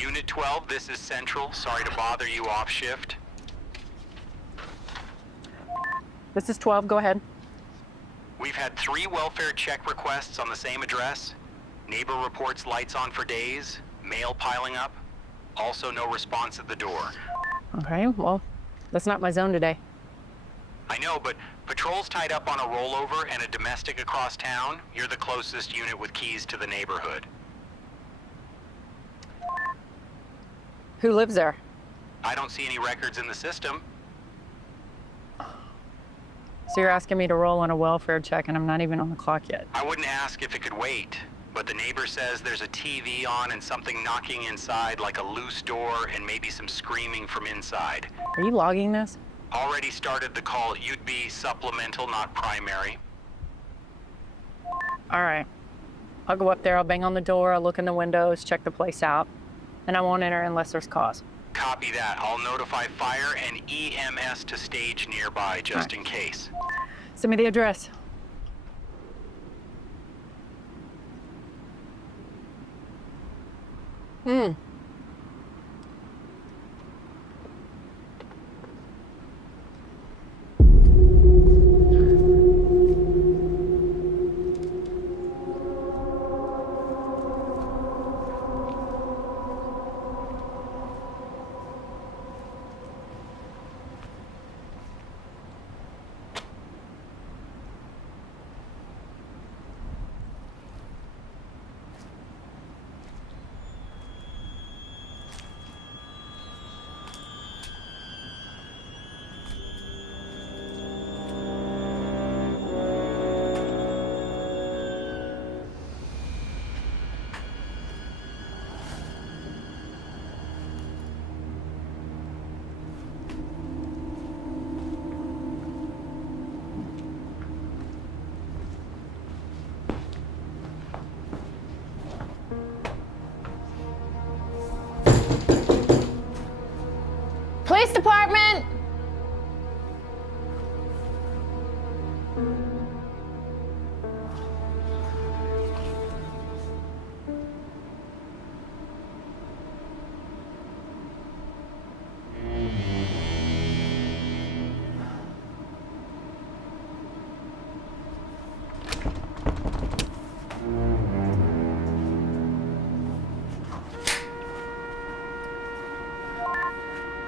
Unit 12, this is Central. Sorry to bother you off shift. This is 12, go ahead. We've had 3 welfare check requests on the same address. Neighbor reports lights on for days, mail piling up. Also no response at the door. Okay, well, that's not my zone today. I know, but patrol's tied up on a rollover and a domestic across town. You're the closest unit with keys to the neighborhood. Who lives there? I don't see any records in the system. So you're asking me to roll on a welfare check and I'm not even on the clock yet. I wouldn't ask if it could wait, but the neighbor says there's a TV on and something knocking inside, like a loose door and maybe some screaming from inside. Are you logging this? Already started the call. You'd be supplemental, not primary. All right. I'll go up there, I'll bang on the door, I'll look in the windows, check the place out, and I won't enter unless there's cause. Copy that. I'll notify fire and EMS to stage nearby just in case. Send me the address. Police department!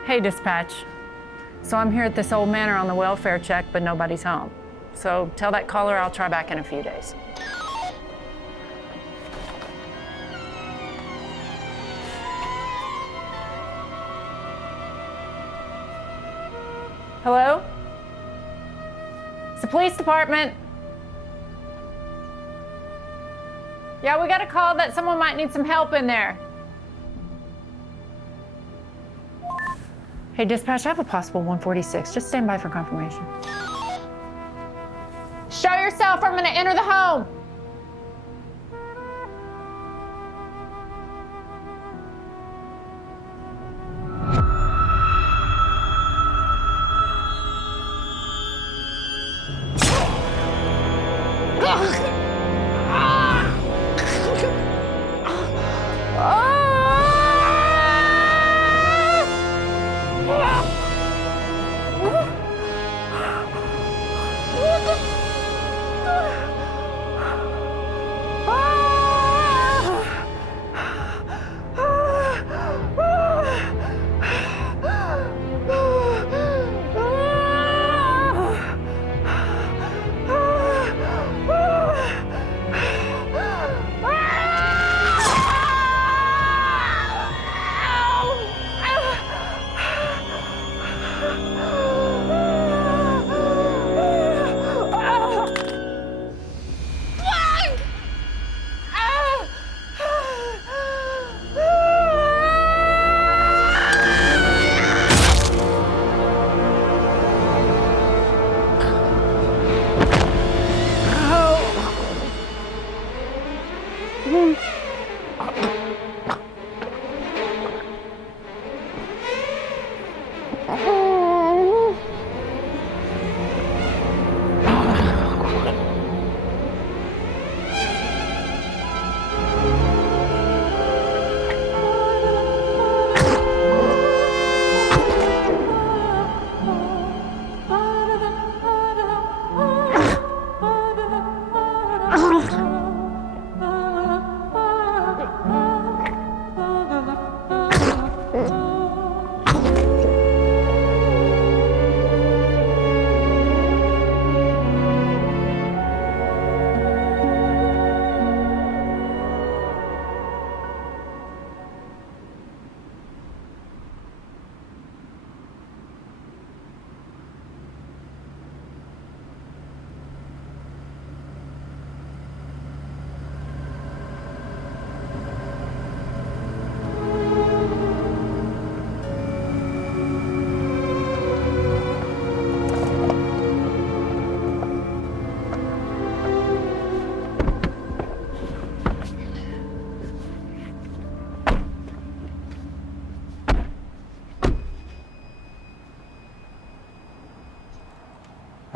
Hey, dispatch. So I'm here at this old manor on the welfare check, but nobody's home. So tell that caller I'll try back in a few days. Hello? It's the police department. Yeah, we got a call that someone might need some help in there. Hey, dispatch, I have a possible 146. Just stand by for confirmation. Show yourself, or I'm gonna enter the home.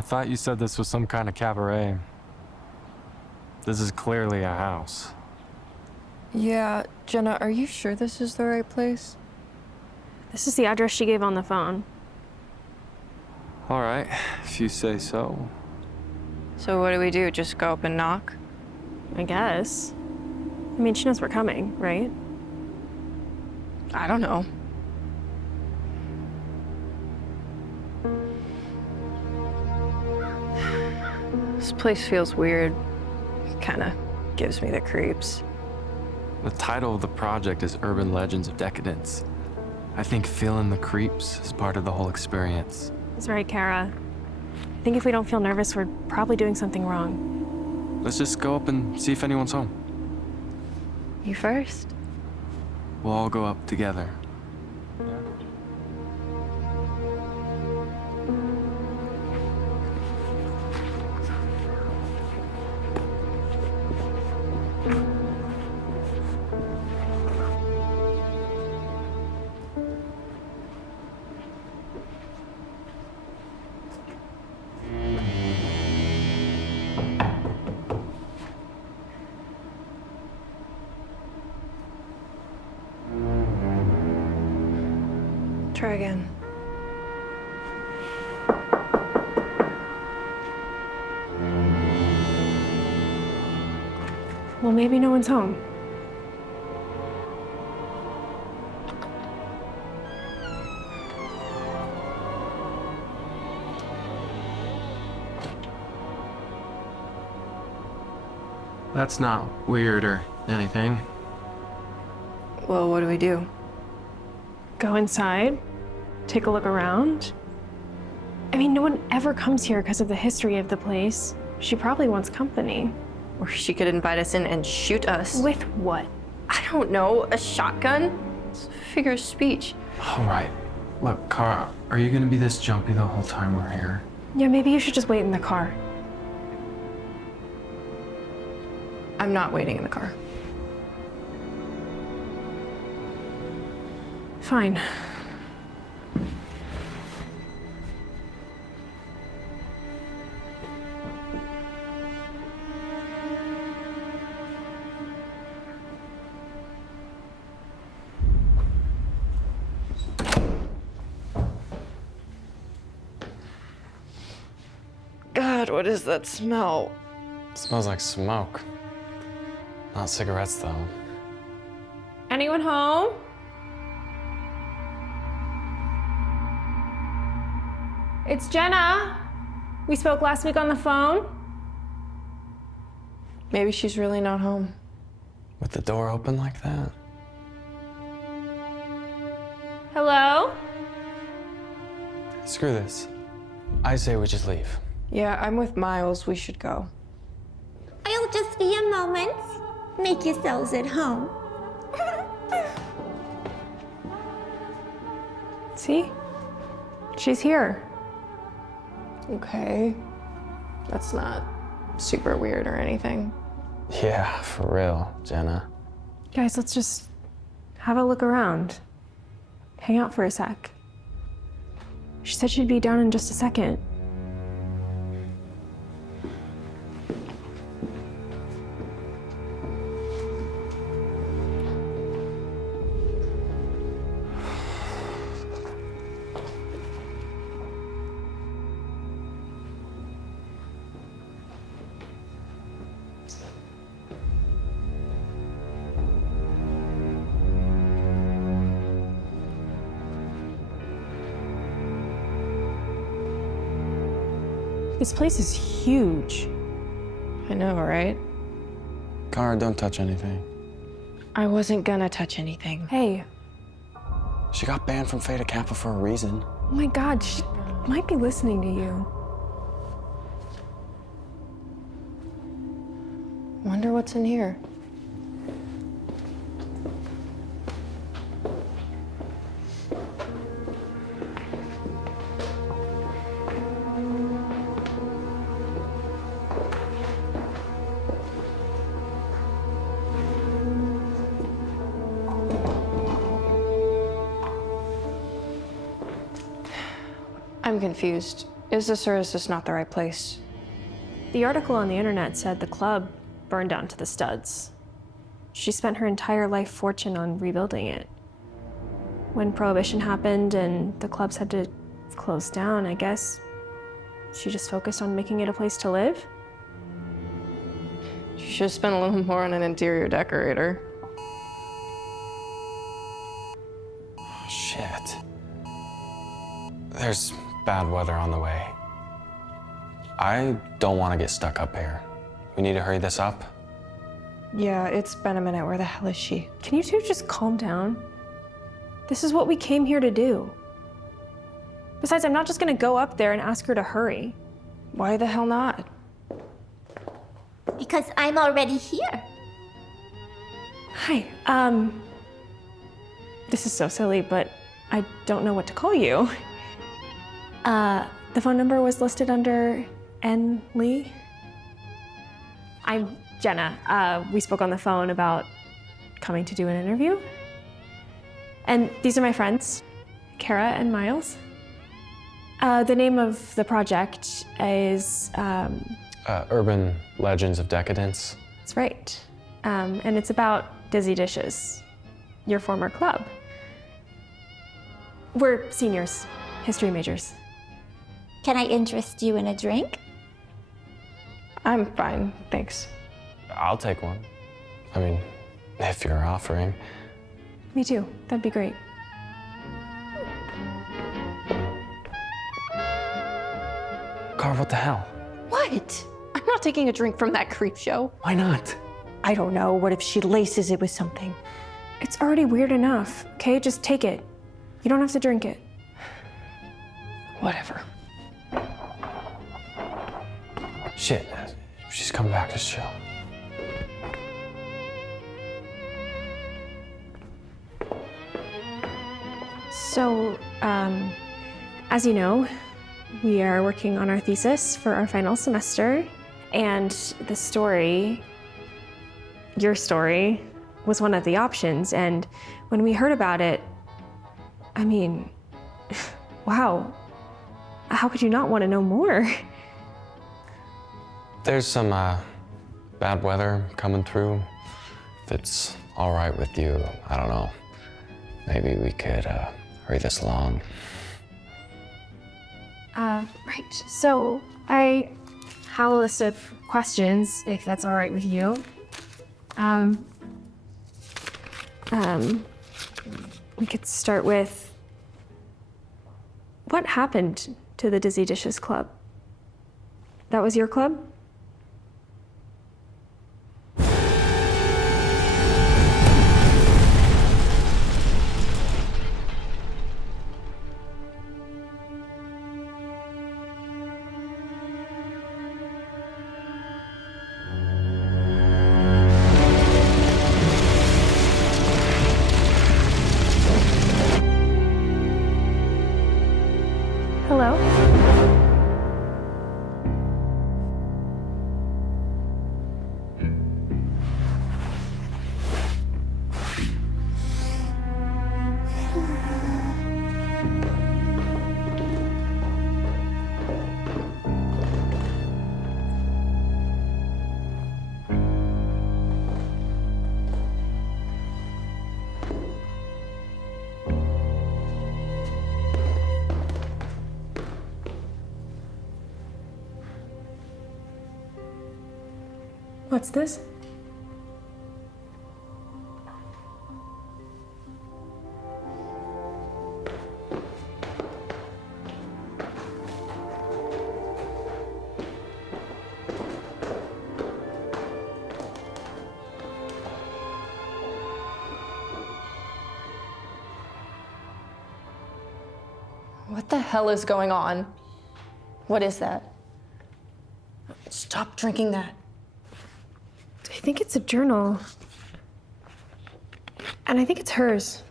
thought you said this was some kind of cabaret. This is clearly a house. Yeah, Jenna, are you sure this is the right place? This is the address she gave on the phone. All right, if you say so. So what do? Just go up and knock? I guess. I mean, she knows we're coming, right? I don't know. This place feels weird. It kinda gives me the creeps. The title of the project is Urban Legends of Decadence. I think feeling the creeps is part of the whole experience. That's right, Kara. I think if we don't feel nervous, we're probably doing something wrong. Let's just go up and see if anyone's home. You first? We'll all go up together. Try again. Well, maybe no one's home. That's not weird or anything. Well, what do? Go inside, take a look around. I mean, no one ever comes here because of the history of the place. She probably wants company. Or she could invite us in and shoot us. With what? I don't know, a shotgun? It's a figure of speech. All right. Look, Kara, are you gonna be this jumpy the whole time we're here? Yeah, maybe you should just wait in the car. I'm not waiting in the car. Fine. God, what is that smell? It smells like smoke. Not cigarettes, though. Anyone home? It's Jenna. We spoke last week on the phone. Maybe she's really not home. With the door open like that? Hello? Screw this. I say we just leave. Yeah, I'm with Miles. We should go. I'll just be a moment. Make yourselves at home. See? She's here. Okay. That's not super weird or anything. Yeah, for real, Jenna. Guys, let's just have a look around. Hang out for a sec. She said she'd be down in just a second. This place is huge. I know, right? Kara, don't touch anything. I wasn't gonna touch anything. Hey, She got banned from Theta Kappa for a reason. oh my God, she might be listening to you. Wonder what's in here. I'm confused. Is this or is this not the right place? The article on the internet said the club burned down to the studs. She spent her entire life fortune on rebuilding it. When Prohibition happened and the clubs had to close down, I guess she just focused on making it a place to live. She should have spent a little more on an interior decorator. Shit. There's bad weather on the way. I don't want to get stuck up here. We need to hurry this up. Yeah, it's been a minute. Where the hell is she? Can you two just calm down? This is what we came here to do. Besides, I'm not just gonna go up there and ask her to hurry. Why the hell not? Because I'm already here. Hi, this is so silly, but I don't know what to call you. The phone number was listed under N. Lee. I'm Jenna. We spoke on the phone about coming to do an interview. And these are my friends, Kara and Miles. The name of the project is... Urban Legends of Decadence. That's right. And it's about Dizzy Dishes, your former club. We're seniors, history majors. Can I interest you in a drink? I'm fine, thanks. I'll take one. I mean, if you're offering. Me too, that'd be great. Carl, what the hell? What? I'm not taking a drink from that creep show. Why not? I don't know. What if she laces it with something? It's already weird enough, okay? Just take it. You don't have to drink it. Whatever. Shit, she's coming back to chill. So, as you know, we are working on our thesis for our final semester, and the story, your story, was one of the options. And when we heard about it, I mean, wow, how could you not want to know more? There's some bad weather coming through. If it's all right with you, I don't know. Maybe we could hurry this along. Right. So I have a list of questions, if that's all right with you. We could start with, what happened to the Dizzy Dishes Club? That was your club? Hello? What's this? What the hell is going on? What is that? Stop drinking that. I think it's a journal. And I think it's hers.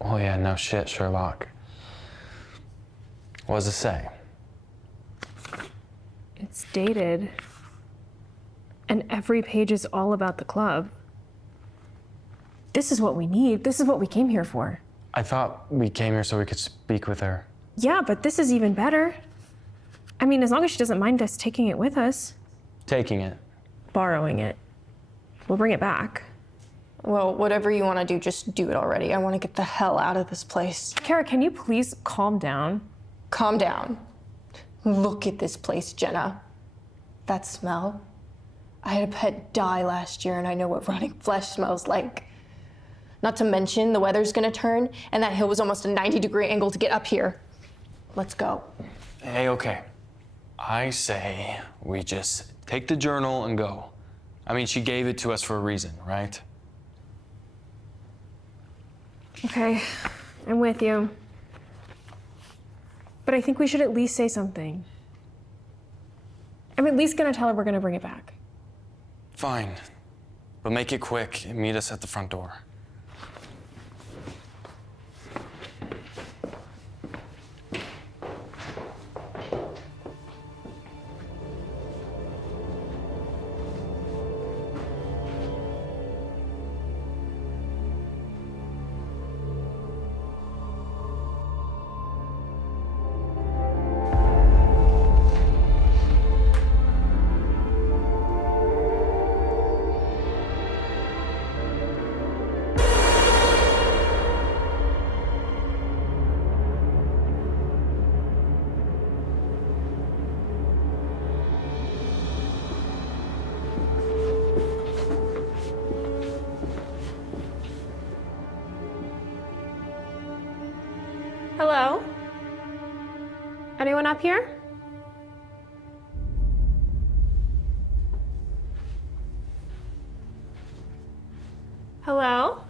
Oh yeah, no shit, Sherlock. What does it say? It's dated. And every page is all about the club. This is what we need. This is what we came here for. I thought we came here so we could speak with her. Yeah, but this is even better. I mean, as long as she doesn't mind us taking it with us. Taking it. Borrowing it. We'll bring it back. Well, whatever you want to do, just do it already. I want to get the hell out of this place. Kara, can you please calm down? Calm down. Look at this place, Jenna. That smell. I had a pet die last year and I know what rotting flesh smells like. Not to mention the weather's gonna turn and that hill was almost a 90-degree angle to get up here. Let's go. Hey, okay. I say we just take the journal and go. I mean, she gave it to us for a reason, right? Okay, I'm with you. But I think we should at least say something. I'm at least gonna tell her we're gonna bring it back. Fine. But make it quick and meet us at the front door. Hello? Anyone up here? Hello?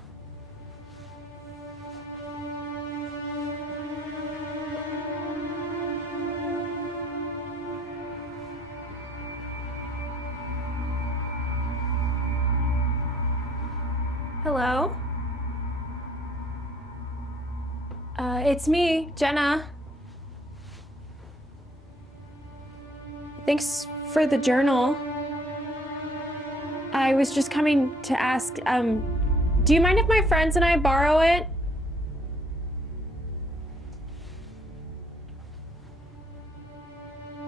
Hello? It's me, Jenna. Thanks for the journal. I was just coming to ask, do you mind if my friends and I borrow it?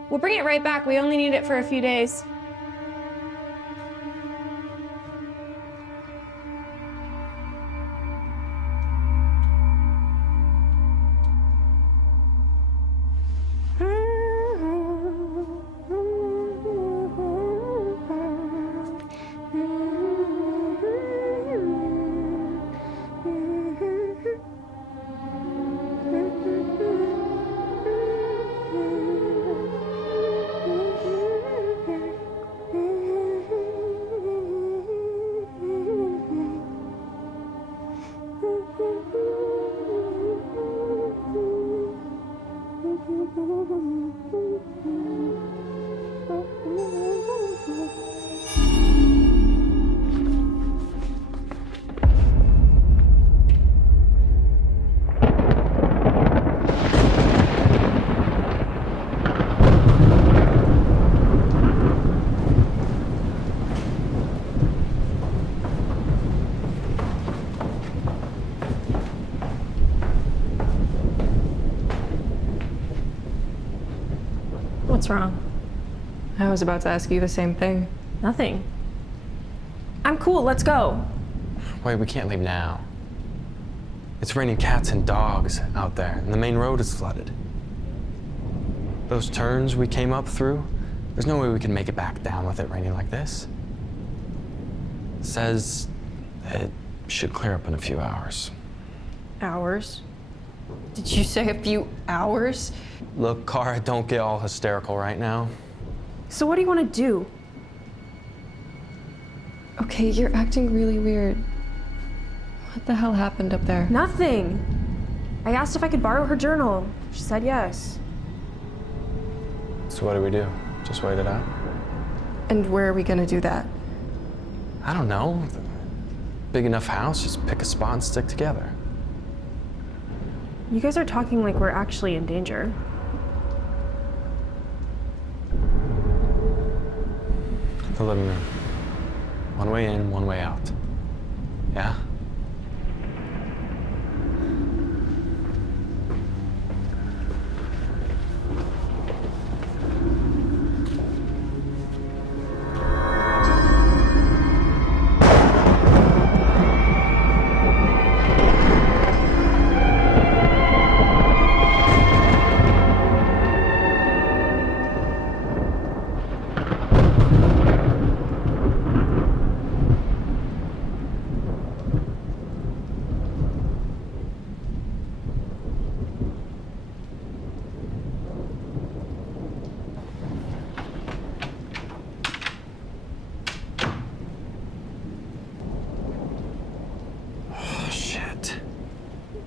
We'll bring it right back. We only need it for a few days. What's wrong? I was about to ask you the same thing. Nothing. I'm cool, let's go. Wait, we can't leave now. It's raining cats and dogs out there, and the main road is flooded. Those turns we came up through, there's no way we can make it back down with it raining like this. It says it should clear up in a few hours. Hours? Did you say a few hours? Look, Cara, don't get all hysterical right now. So what do you want to do? Okay, you're acting really weird. What the hell happened up there? Nothing. I asked if I could borrow her journal. She said yes. So what do we do? Just wait it out? And where are we gonna do that? I don't know. Big enough house, just pick a spot and stick together. You guys are talking like we're actually in danger. The living room. One way in, one way out. Yeah?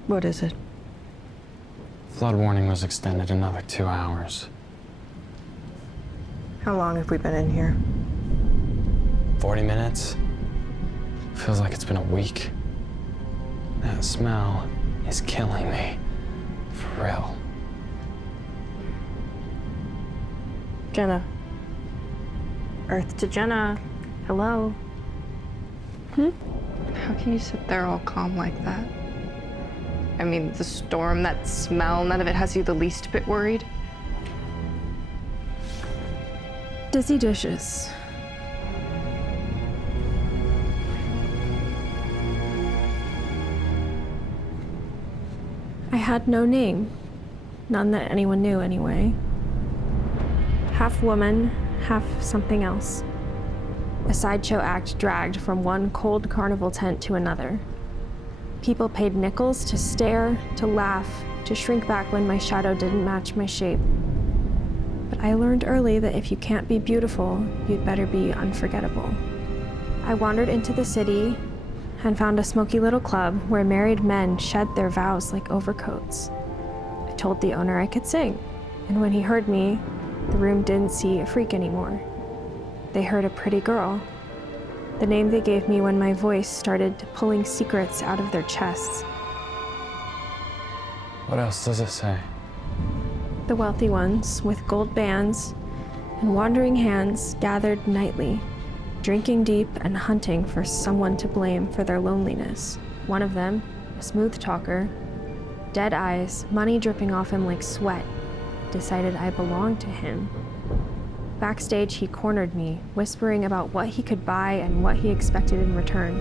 What is it? Flood warning was extended another 2 hours. How long have we been in here? 40 minutes? Feels like it's been a week. That smell is killing me. For real. Jenna. Earth to Jenna. Hello. How can you sit there all calm like that? I mean, the storm, that smell, none of it has you the least bit worried? Dizzy dishes. I had no name. None that anyone knew, anyway. Half woman, half something else. A sideshow act dragged from one cold carnival tent to another. People paid nickels to stare, to laugh, to shrink back when my shadow didn't match my shape. But I learned early that if you can't be beautiful, you'd better be unforgettable. I wandered into the city and found a smoky little club where married men shed their vows like overcoats. I told the owner I could sing, and when he heard me, the room didn't see a freak anymore. They heard a pretty girl, the name they gave me when my voice started pulling secrets out of their chests. What else does it say? The wealthy ones, with gold bands and wandering hands, gathered nightly, drinking deep and hunting for someone to blame for their loneliness. One of them, a smooth talker, dead eyes, money dripping off him like sweat, decided I belonged to him. Backstage, he cornered me, whispering about what he could buy and what he expected in return.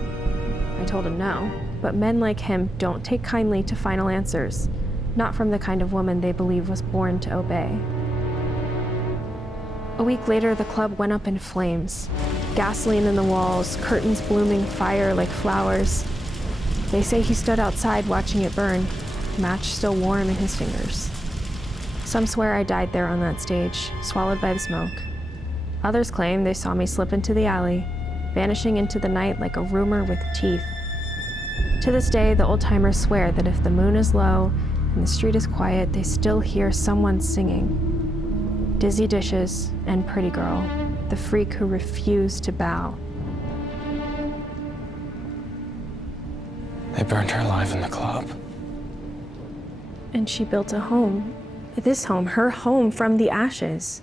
I told him no, but men like him don't take kindly to final answers, not from the kind of woman they believe was born to obey. A week later, the club went up in flames. Gasoline in the walls, curtains blooming fire like flowers. They say he stood outside watching it burn, match still warm in his fingers. Some swear I died there on that stage, swallowed by the smoke. Others claim they saw me slip into the alley, vanishing into the night like a rumor with teeth. To this day, the old-timers swear that if the moon is low and the street is quiet, they still hear someone singing. Dizzy dishes and pretty girl, the freak who refused to bow. They burned her alive in the club. And she built a home. This home, her home from the ashes.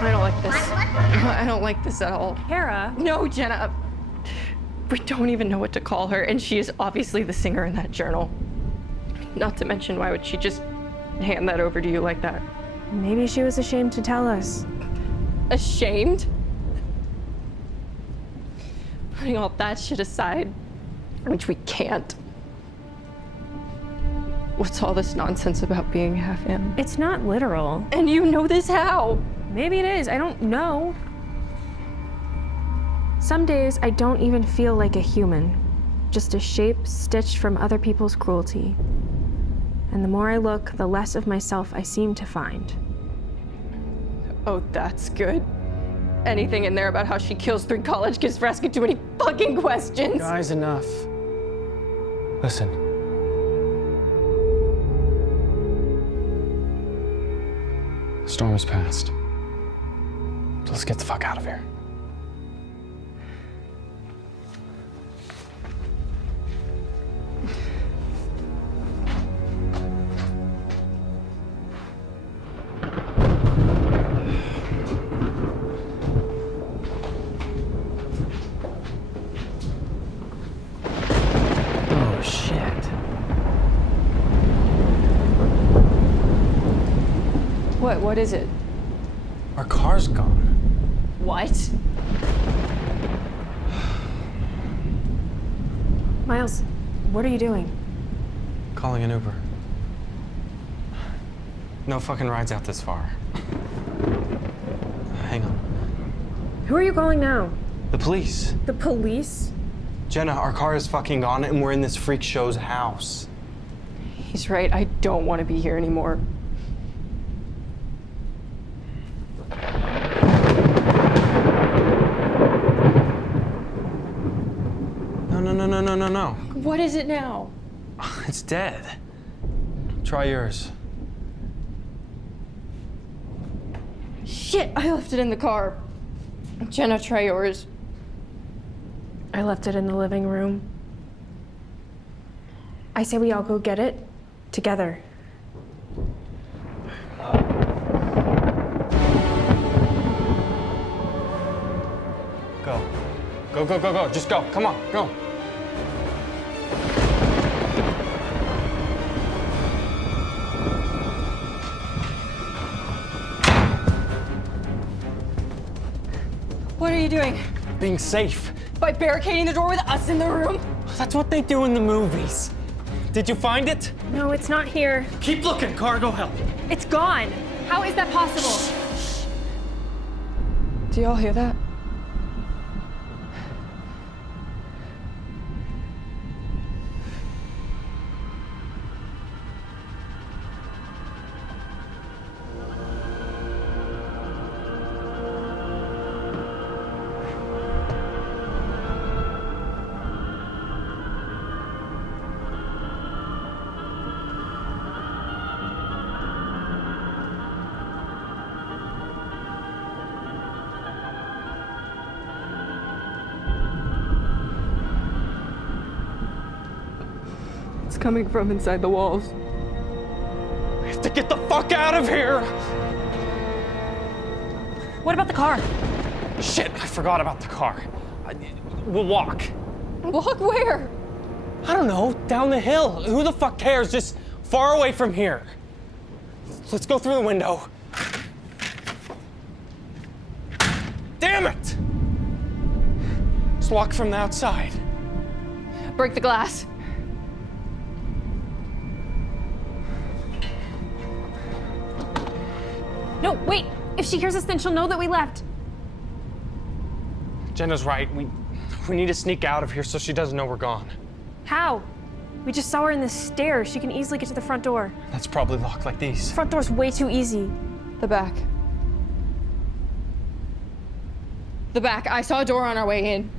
I don't like this. I don't like this at all. Kara? No, Jenna. We don't even know what to call her, and she is obviously the singer in that journal. Not to mention, why would she just hand that over to you like that? Maybe she was ashamed to tell us. Ashamed? Putting all that shit aside, which we can't. What's all this nonsense about being half him? It's not literal. And you know this how? Maybe it is, I don't know. Some days I don't even feel like a human, just a shape stitched from other people's cruelty. And the more I look, the less of myself I seem to find. Oh, that's good. Anything in there about how she kills 3 college kids for asking too many fucking questions? Guys, enough. Listen. The storm is past. So let's get the fuck out of here. Oh, shit. What is it? Our car's gone. What? Miles, what are you doing? Calling an Uber. No fucking rides out this far. Hang on. Who are you calling now? The police. The police? Jenna, our car is fucking gone and we're in this freak show's house. He's right. I don't want to be here anymore. No. What is it now? It's dead. Try yours. Shit, I left it in the car. Jenna, try yours. I left it in the living room. I say we all go get it together. Go. Just go. Come on, go. What are you doing? Being safe. By barricading the door with us in the room? That's what they do in the movies. Did you find it? No, it's not here. Keep looking, cargo help. It's gone. How is that possible? Do y'all hear that? It's coming from inside the walls. We have to get the fuck out of here! What about the car? Shit, I forgot about the car. We'll walk. Walk where? I don't know, down the hill. Who the fuck cares? Just far away from here. Let's go through the window. Damn it! Let's walk from the outside. Break the glass. No, wait. If she hears us, then she'll know that we left. Jenna's right. We need to sneak out of here so she doesn't know we're gone. How? We just saw her in the stairs. She can easily get to the front door. That's probably locked like these. Front door's way too easy. The back. The back. I saw a door on our way in.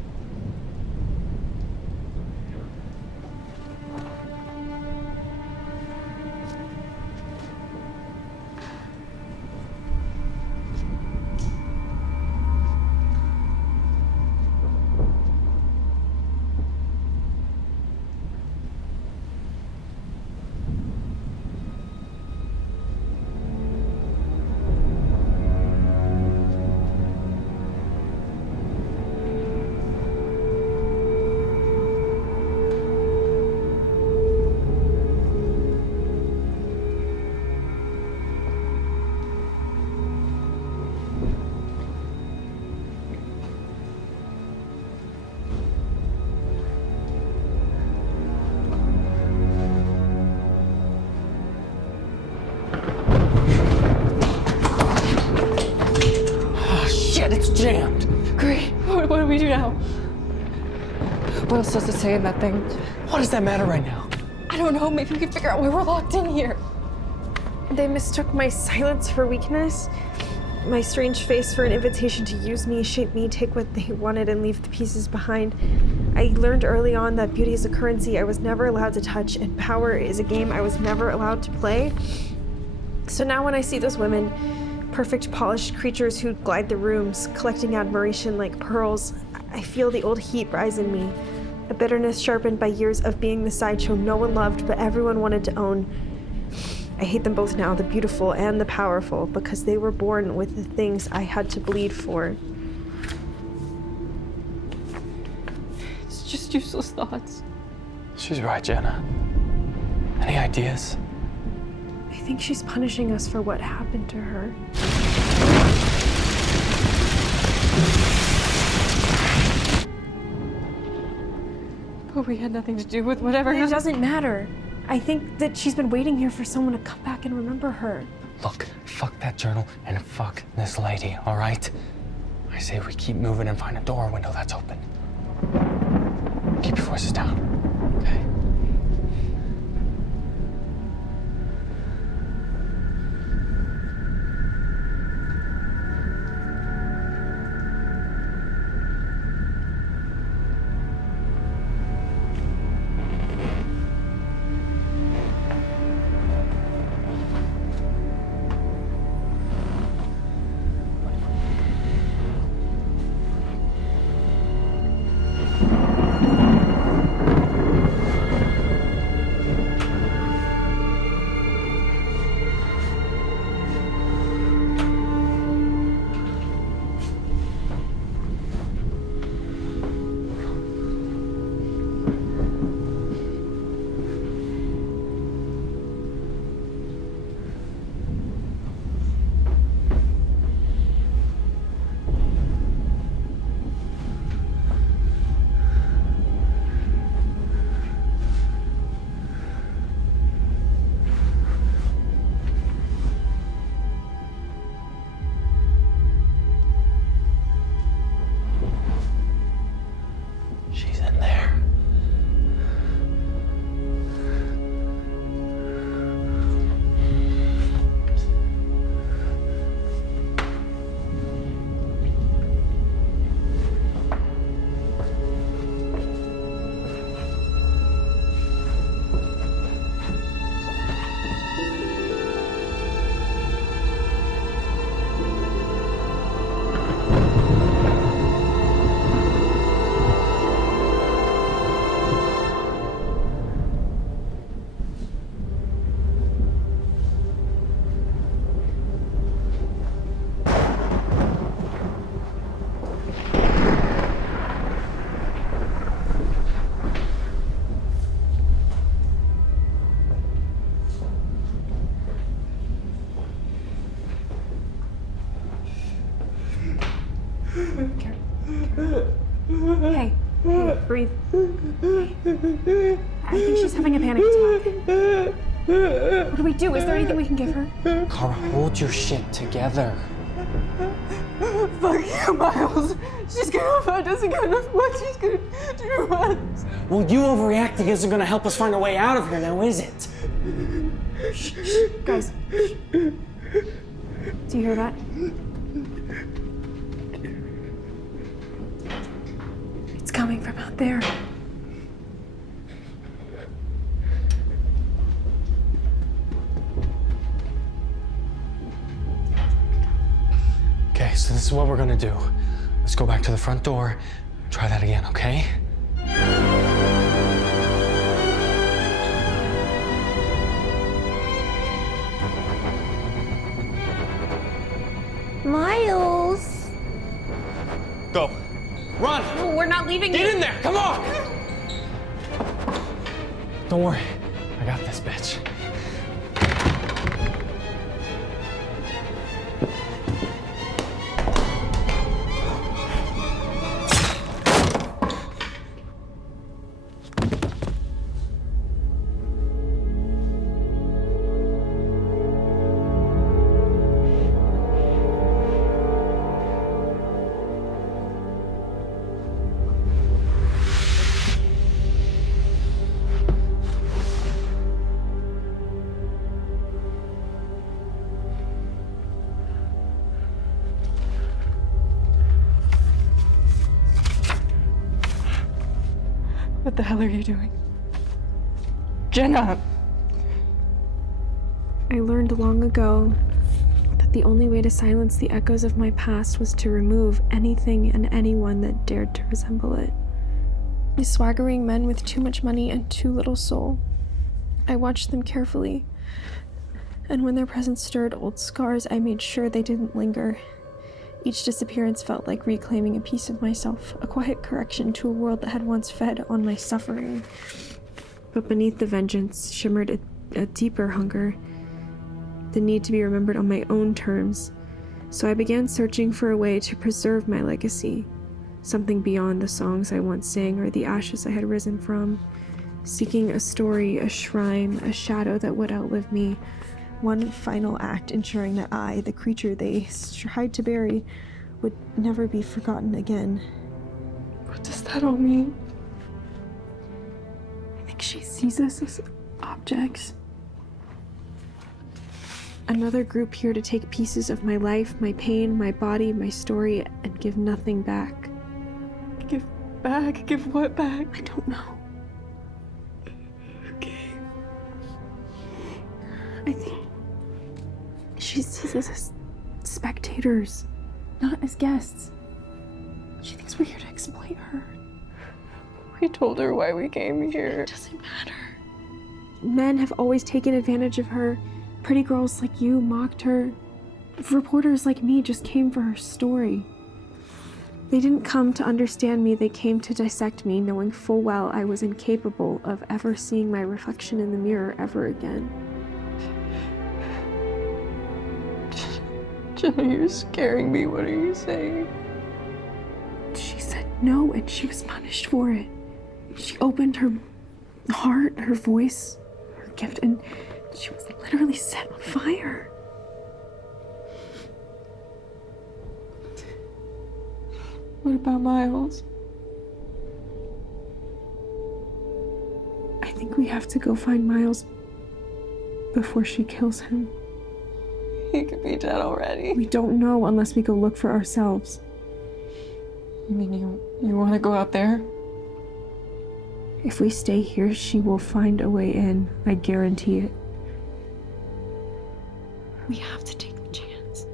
It's jammed. Great. What do we do now? What else does it say in that thing? What does that matter right now? I don't know. Maybe we can figure out why we're locked in here. They mistook my silence for weakness, my strange face for an invitation to use me, shape me, take what they wanted, and leave the pieces behind. I learned early on that beauty is a currency I was never allowed to touch, and power is a game I was never allowed to play. So now when I see those women, perfect, polished creatures who glide the rooms, collecting admiration like pearls, I feel the old heat rise in me, a bitterness sharpened by years of being the sideshow no one loved but everyone wanted to own. I hate them both now, the beautiful and the powerful, because they were born with the things I had to bleed for. It's just useless thoughts. She's right, Jenna. Any ideas? I think she's punishing us for what happened to her. But we had nothing to do with whatever It happened. doesn't matter. I think that she's been waiting here for someone to come back and remember her. Look, fuck that journal and fuck this lady, all right? I say we keep moving and find a door or window that's open. Keep your voices down, okay? She's in there. Hey, breathe. I think she's having a panic attack. What do we do? Is there anything we can give her? Kara, hold your shit together. Fuck you, Miles. She's gonna find us again. What she's gonna do to us. Well, you overreacting isn't gonna help us find a way out of here now, is it? Guys. Do you hear that? It's coming from out there. Okay, so this is what we're gonna do. Let's go back to the front door and try that again, okay? Miles. Go. Run! No, we're not leaving Get you. in there, come on! Don't worry, I got this bitch. What the hell are you doing? Jenna! I learned long ago that the only way to silence the echoes of my past was to remove anything and anyone that dared to resemble it. The swaggering men with too much money and too little soul. I watched them carefully, and when their presence stirred old scars, I made sure they didn't linger. Each disappearance felt like reclaiming a piece of myself, a quiet correction to a world that had once fed on my suffering. But beneath the vengeance shimmered a deeper hunger, the need to be remembered on my own terms. So I began searching for a way to preserve my legacy, something beyond the songs I once sang or the ashes I had risen from, seeking a story, a shrine, a shadow that would outlive me. One final act ensuring that I, the creature they tried to bury, would never be forgotten again. What does that all mean? I think she sees us as objects. Another group here to take pieces of my life, my pain, my body, my story, and give nothing back. Give back? Give what back? I don't know. Okay. I think she sees us as spectators, not as guests. She thinks we're here to exploit her. We told her why we came here. It doesn't matter. Men have always taken advantage of her. Pretty girls like you mocked her. Reporters like me just came for her story. They didn't come to understand me, they came to dissect me, knowing full well I was incapable of ever seeing my reflection in the mirror ever again. Jenna, you're scaring me. What are you saying? She said no, and she was punished for it. She opened her heart, her voice, her gift, and she was literally set on fire. What about Miles? I think we have to go find Miles before she kills him. He could be dead already. We don't know unless we go look for ourselves. You mean you want to go out there? If we stay here, she will find a way in. I guarantee it. We have to take the chance.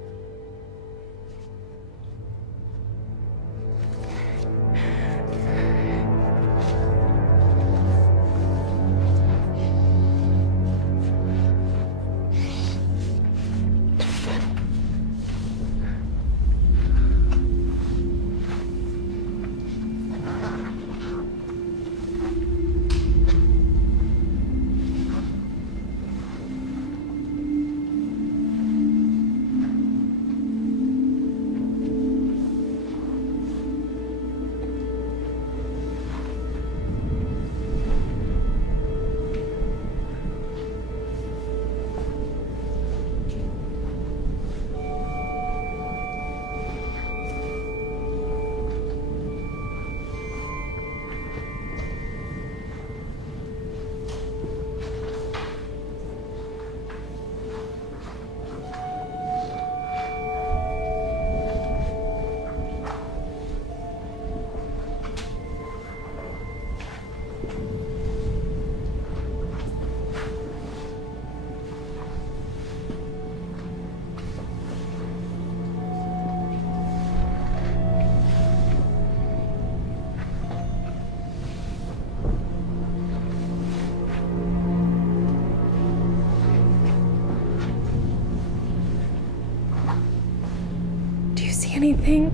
Anything?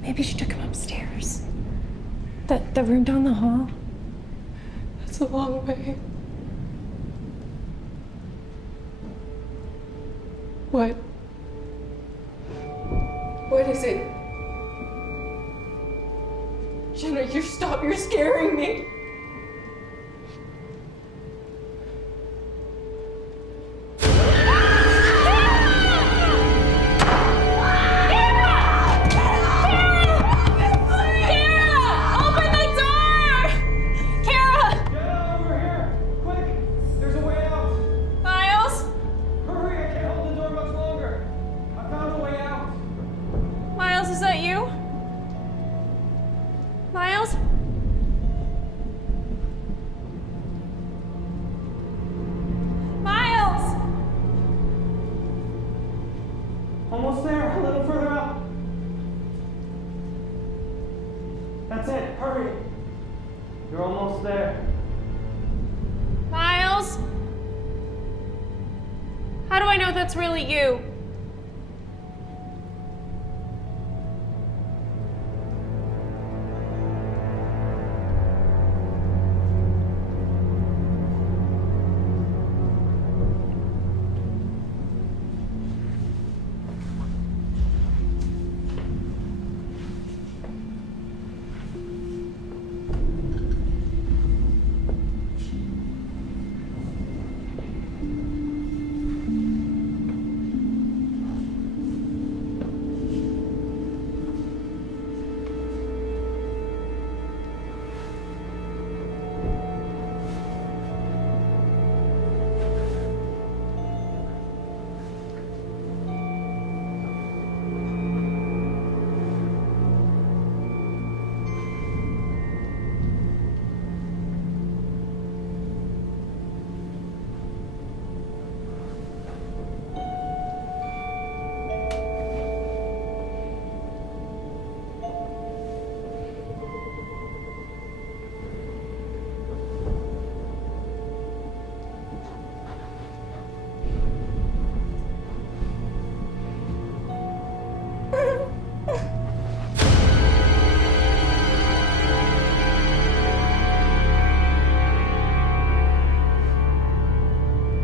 Maybe she took him upstairs. The room down the hall. That's a long way. What? What is it? Jenna, you stop. You're scaring me. Almost there, a little further up. That's it, hurry. You're almost there. Miles? How do I know that's really you?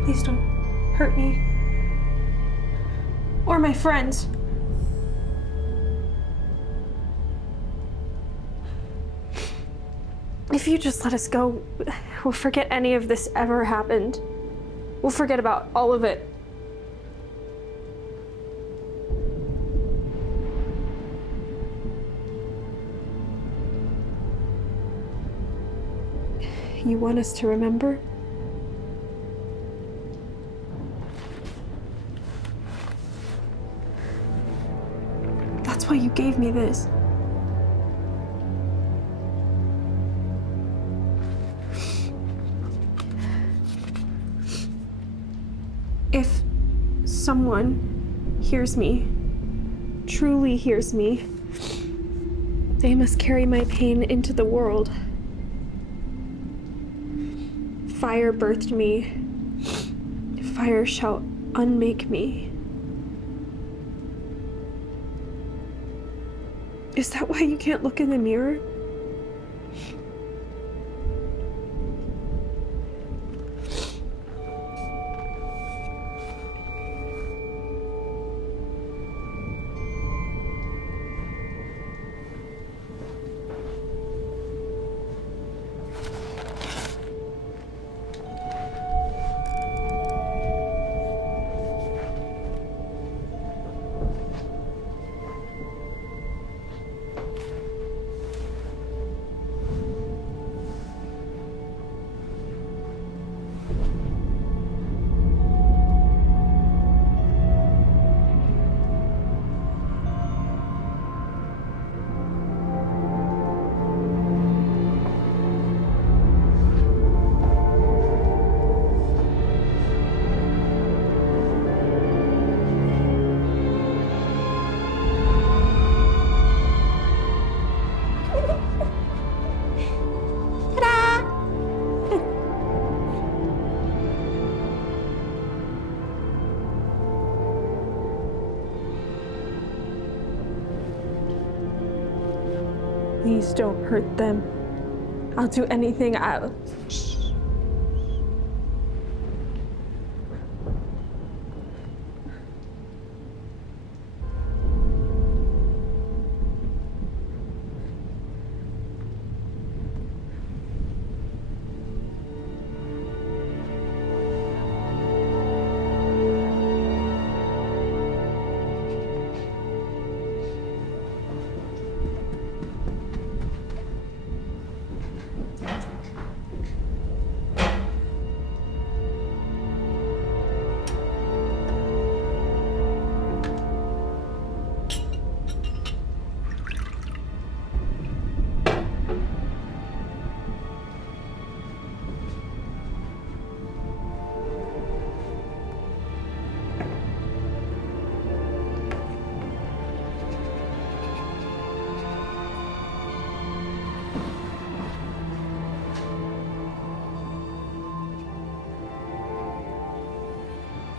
Please don't hurt me. Or my friends. If you just let us go, we'll forget any of this ever happened. We'll forget about all of it. You want us to remember? That's why you gave me this. If someone hears me, truly hears me, they must carry my pain into the world. Fire birthed me. Fire shall unmake me. Is that why you can't look in the mirror? Please don't hurt them. I'll do anything.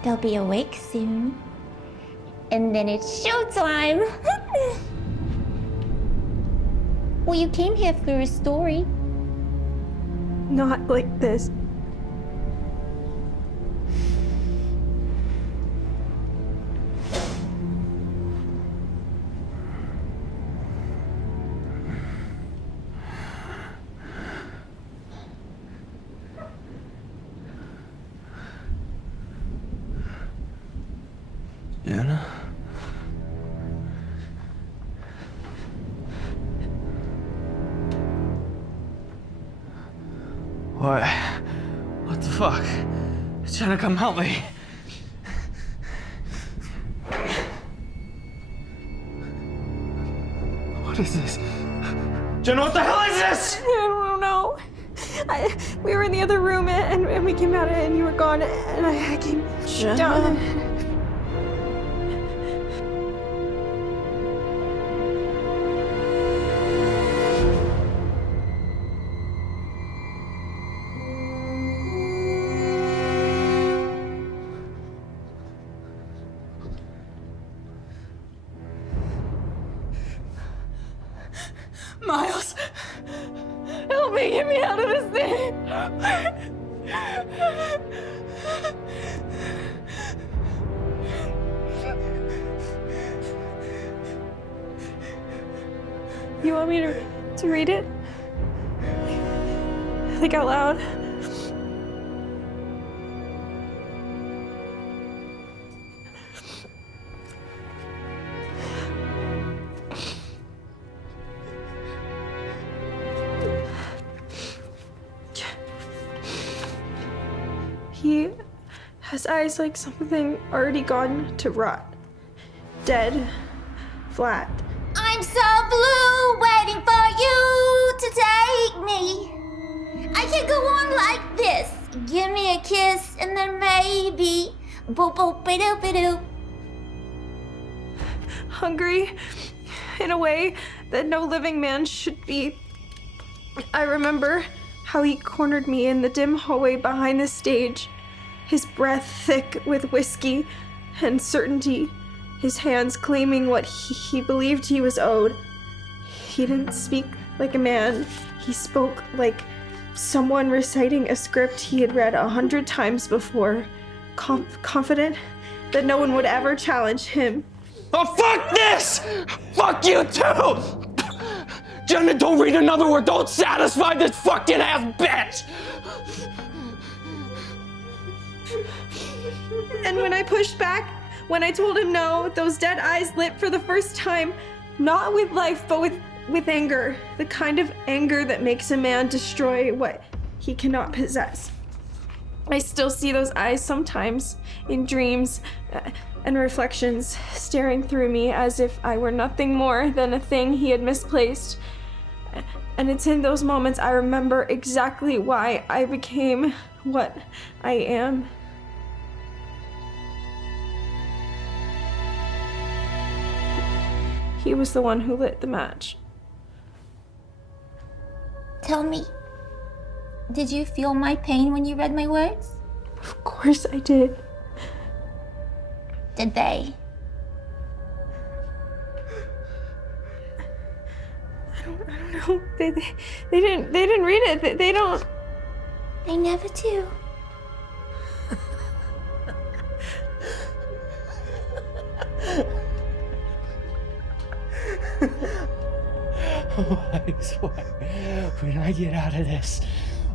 They'll be awake soon. And then it's showtime! Well, you came here for a story. Not like this. Anna? What? What the fuck? Jenna, come help me. What is this? Jenna, what the hell is this? I don't know. We were in the other room and we came out and you were gone and I came down. Miles, help me, get me out of this thing. want me to read it? Like out loud? He has eyes like something already gone to rot. Dead. Flat. I'm so blue, waiting for you to take me. I can't go on like this. Give me a kiss and then maybe boop boop ba-doo ba-doo. Hungry in a way that no living man should be. I remember how he cornered me in the dim hallway behind the stage, his breath thick with whiskey and certainty, his hands claiming what he believed he was owed. He didn't speak like a man. He spoke like someone reciting a script he had read 100 times before, confident that no one would ever challenge him. Oh, fuck this! Fuck you too! Jenna, don't read another word. Don't satisfy this fucking ass bitch! And when I pushed back, when I told him no, those dead eyes lit for the first time, not with life, but with anger. The kind of anger that makes a man destroy what he cannot possess. I still see those eyes sometimes in dreams and reflections staring through me as if I were nothing more than a thing he had misplaced. And it's in those moments I remember exactly why I became what I am. He was the one who lit the match. Tell me, did you feel my pain when you read my words? Of course I did. Did they? I don't know. They didn't read it. They don't. They never do. I swear, when I get out of this,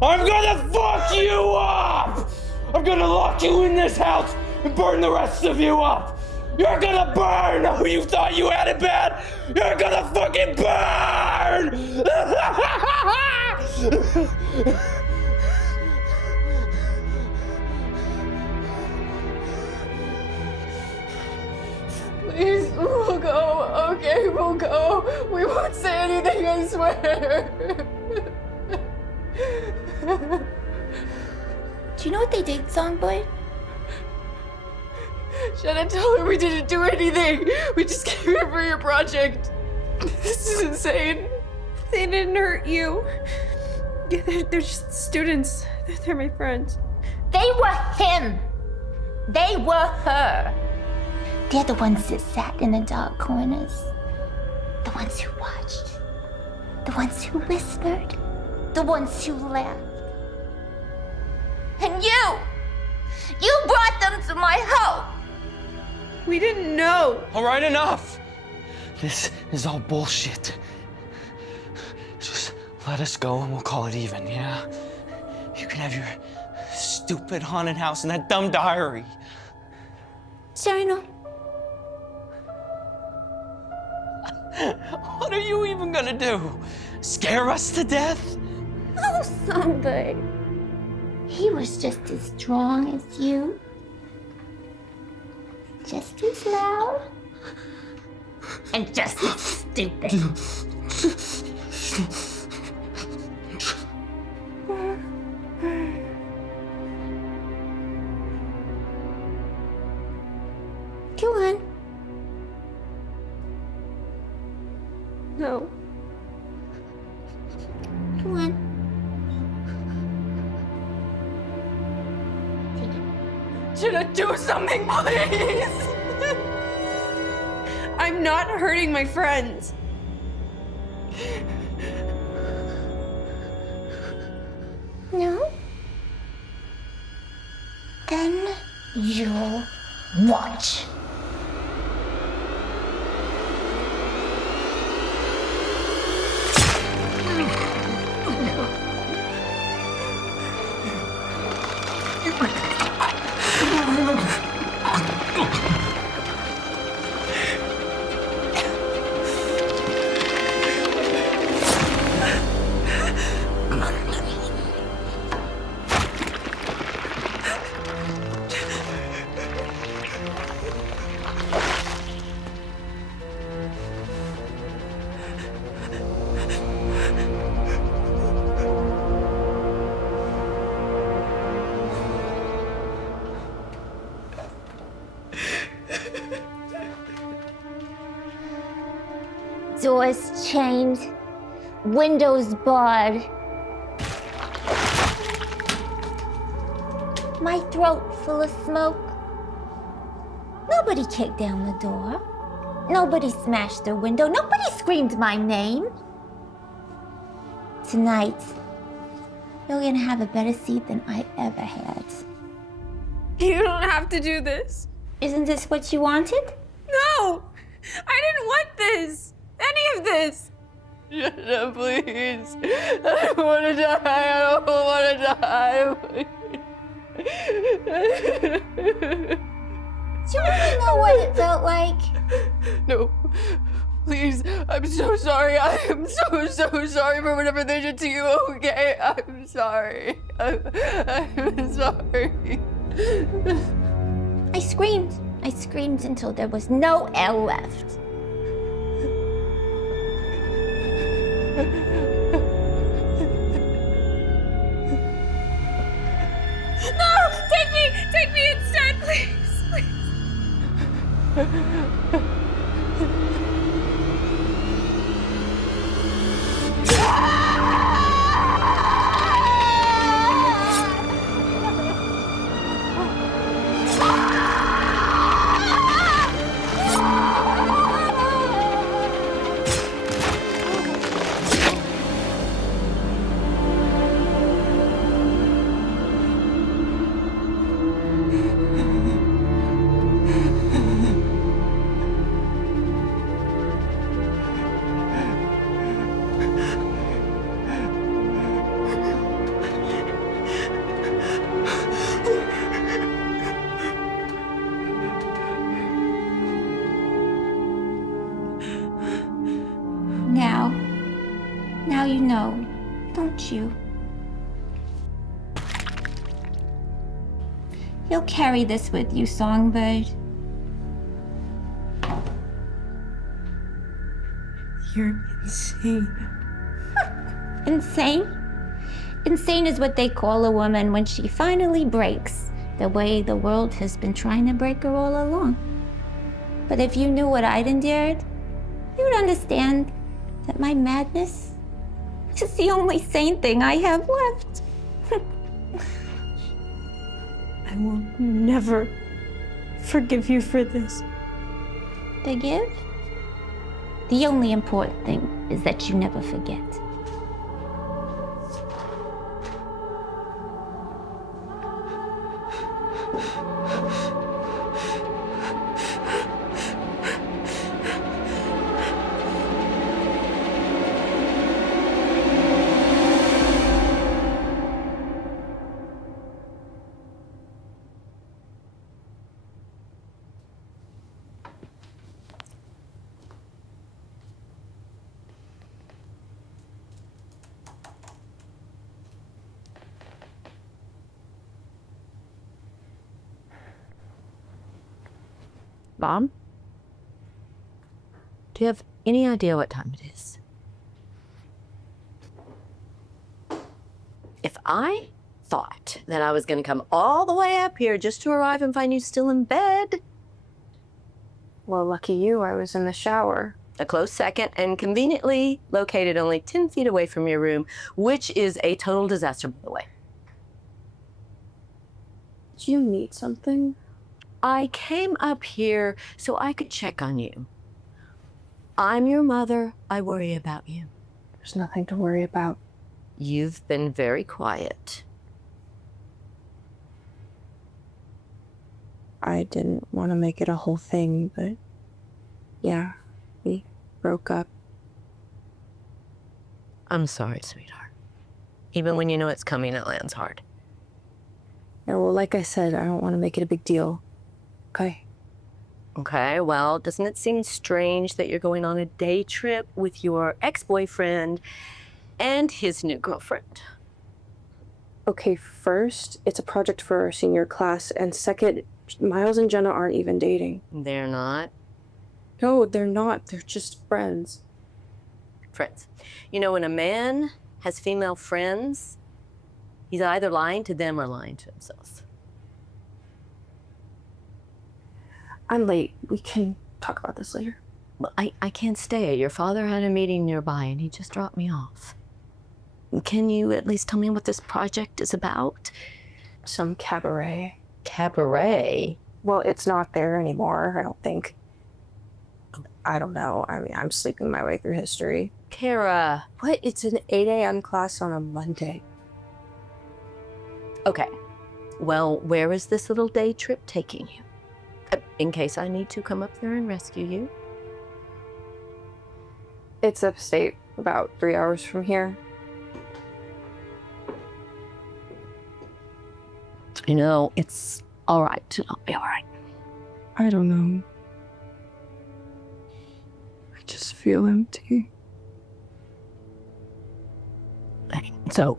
I'm gonna fuck you up! I'm gonna lock you in this house and burn the rest of you up! You're gonna burn! Oh, you thought you had it bad? You're gonna fucking burn! Please, we'll go. Okay, we'll go. We won't say anything, I swear. Do you know what they did, Songbird? Shannon, tell her we didn't do anything. We just came here for your project. This is insane. They didn't hurt you. They're just students. They're my friends. They were him. They were her. They're the ones that sat in the dark corners. The ones who watched. The ones who whispered. The ones who laughed. And you brought them to my home. We didn't know. All right, enough! This is all bullshit. Just let us go and we'll call it even, yeah? You can have your stupid haunted house and that dumb diary. Journal. What are you even gonna do? Scare us to death? Oh, Songbird. He was just as strong as you. Just as loud. And just as stupid. Go on. No. Go on. Jenna, do something, please. I'm not hurting my friends. No? Then you'll watch. Doors chained, windows barred. My throat full of smoke. Nobody kicked down the door. Nobody smashed the window. Nobody screamed my name. Tonight, you're gonna have a better seat than I ever had. You don't have to do this. Isn't this what you wanted? No! I didn't want this! Any of this! Jenna, please. I don't want to die. I don't want to die. Do you really know what it felt like? No. Please. I'm so sorry. I am so sorry for whatever they did to you, okay? I'm sorry. I'm sorry. I screamed. I screamed until there was no air left. No! Take me! Take me instead, please! Please. Now you know, don't you? You'll carry this with you, Songbird. You're insane. Insane? Insane is what they call a woman when she finally breaks the way the world has been trying to break her all along. But if you knew what I'd endured, you'd understand that my madness is the only sane thing I have left. I will never forgive you for this. Forgive? The only important thing is that you never forget. Mom? Do you have any idea what time it is? If I thought that I was going to come all the way up here just to arrive and find you still in bed. Well, lucky you, I was in the shower. A close second, and conveniently located only 10 feet away from your room, which is a total disaster, by the way. Do you need something? I came up here so I could check on you. I'm your mother. I worry about you. There's nothing to worry about. You've been very quiet. I didn't want to make it a whole thing, but yeah, we broke up. I'm sorry, sweetheart. Even when you know it's coming, it lands hard. Yeah, well, like I said, I don't want to make it a big deal. Okay. Okay, well, doesn't it seem strange that you're going on a day trip with your ex-boyfriend and his new girlfriend? Okay, first, it's a project for our senior class, and second, Miles and Jenna aren't even dating. They're not? No, they're not. They're just friends. Friends. You know, when a man has female friends, he's either lying to them or lying to himself. I'm late. We can talk about this later. I can't stay. Your father had a meeting nearby and he just dropped me off. Can you at least tell me what this project is about? Some cabaret. Cabaret? Well, it's not there anymore, I don't think. I don't know. I mean, I'm sleeping my way through history. Kara. What? It's an 8 a.m. class on a Monday. Okay. Well, where is this little day trip taking you? In case I need to come up there and rescue you. It's upstate, about 3 hours from here. You know, it's all right to not be all right. I don't know. I just feel empty. So,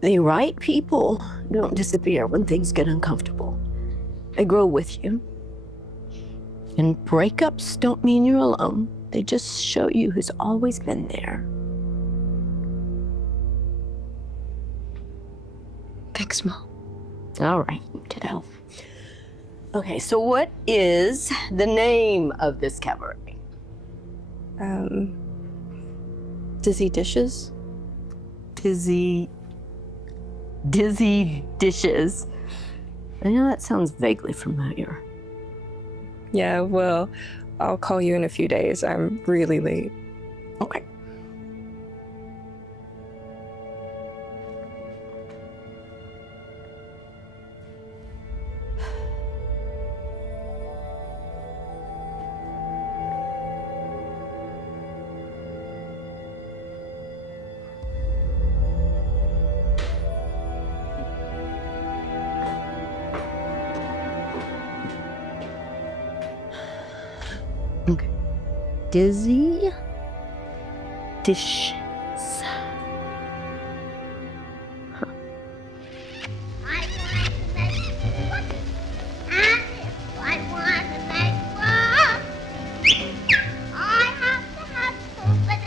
the right people don't disappear when things get uncomfortable. They grow with you. And breakups don't mean you're alone. They just show you who's always been there. Thanks, Mom. All right, ditto. Okay, so what is the name of this cabaret? Dizzy Dishes? Dizzy Dishes. I know that sounds vaguely familiar. Yeah, well, I'll call you in a few days. I'm really late. Okay. Okay. Dizzy Dishes. Huh. I want to make cookies. And if I want to make fun, I have to have whoopee.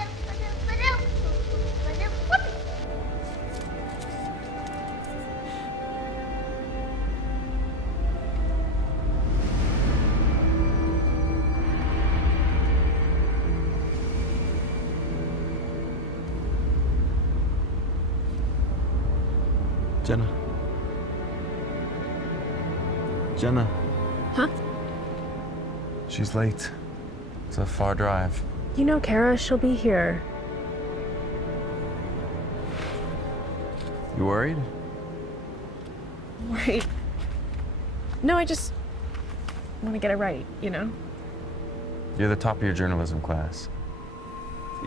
Jenna. Jenna. Huh? She's late. It's a far drive. You know, Kara, she'll be here. You worried? Right. No, I just want to get it right, you know? You're the top of your journalism class.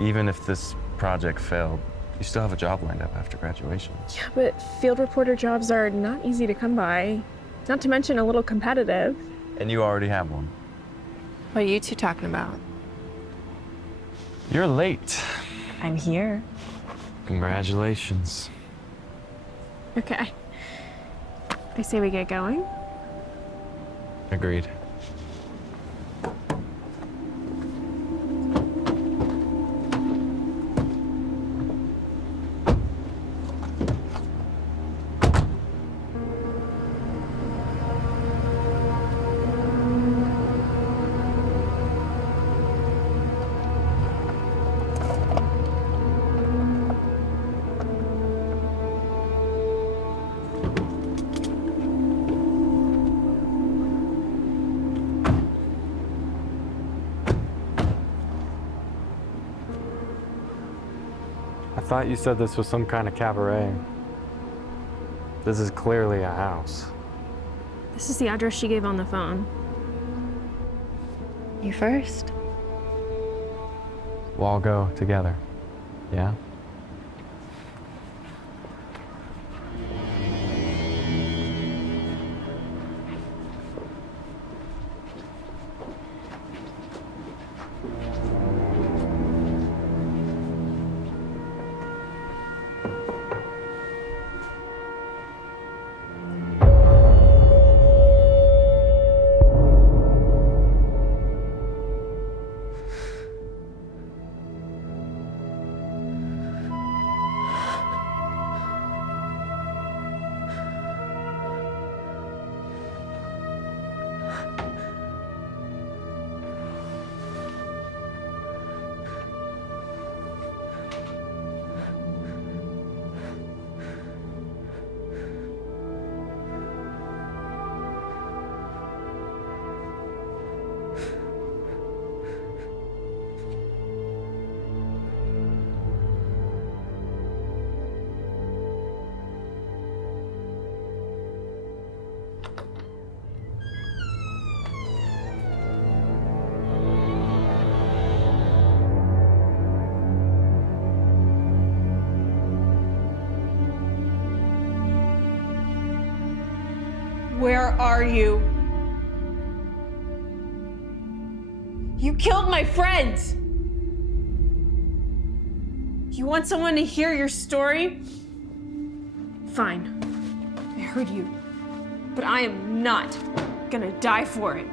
Even if this project failed, you still have a job lined up after graduation. Yeah, but field reporter jobs are not easy to come by. Not to mention a little competitive. And you already have one. What are you two talking about? You're late. I'm here. Congratulations. Okay. I say we get going. Agreed. I thought you said this was some kind of cabaret. This is clearly a house. This is the address she gave on the phone. You first. We'll all go together. Yeah? Where are you? You killed my friends! You want someone to hear your story? Fine. I heard you. But I am not gonna die for it.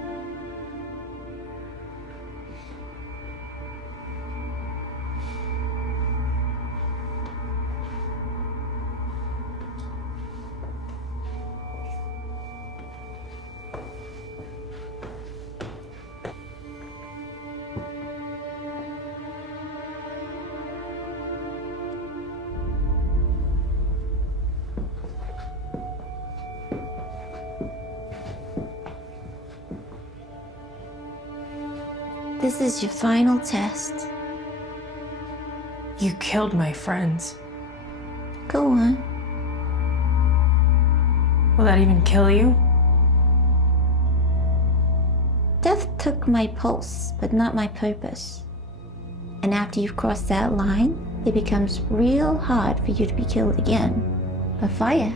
This is your final test. You killed my friends. Go on. Will that even kill you? Death took my pulse, but not my purpose. And after you've crossed that line, it becomes real hard for you to be killed again. But fire,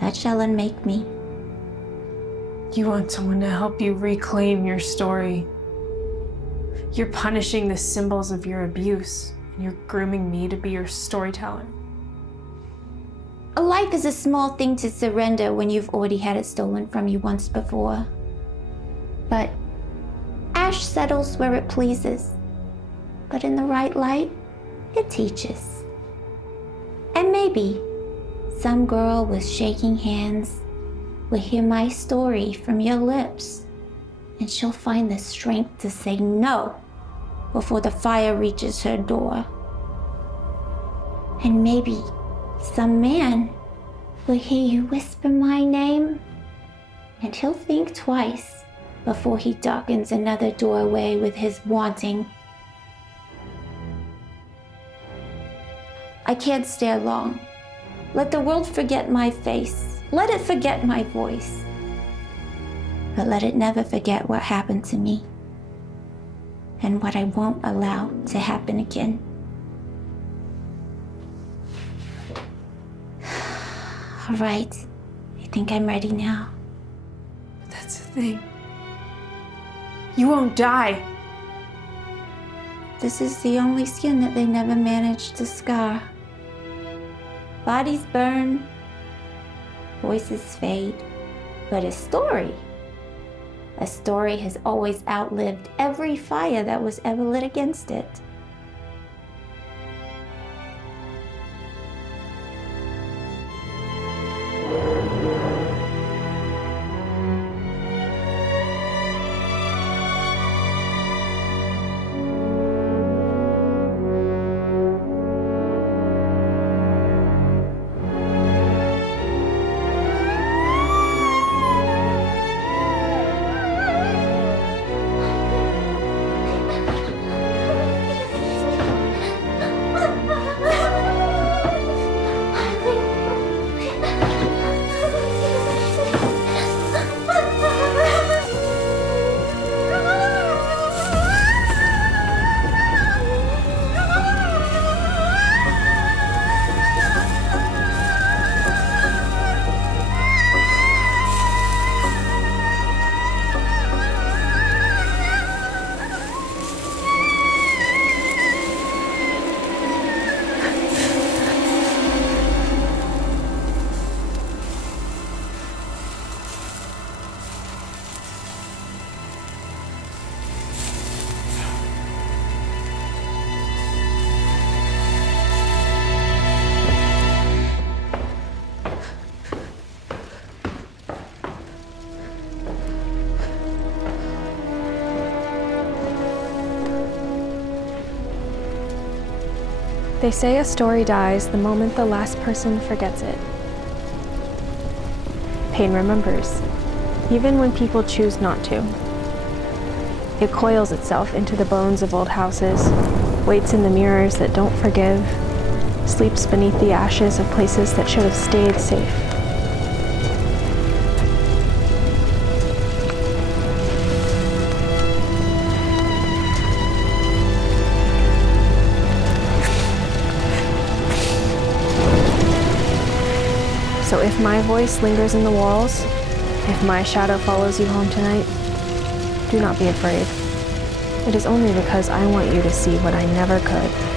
that shall unmake me. You want someone to help you reclaim your story. You're punishing the symbols of your abuse, and you're grooming me to be your storyteller. A life is a small thing to surrender when you've already had it stolen from you once before. But ash settles where it pleases. But in the right light, it teaches. And maybe some girl with shaking hands will hear my story from your lips, and she'll find the strength to say no before the fire reaches her door. And maybe some man will hear you whisper my name, and he'll think twice before he darkens another doorway with his wanting. I can't stare long. Let the world forget my face. Let it forget my voice. But let it never forget what happened to me, and what I won't allow to happen again. All right, I think I'm ready now. That's the thing. You won't die. This is the only skin that they never managed to scar. Bodies burn, voices fade, but a story has always outlived every fire that was ever lit against it. They say a story dies the moment the last person forgets it. Pain remembers, even when people choose not to. It coils itself into the bones of old houses, waits in the mirrors that don't forgive, sleeps beneath the ashes of places that should have stayed safe. So if my voice lingers in the walls, If my shadow follows you home tonight, do not be afraid. It is only because I want you to see what I never could.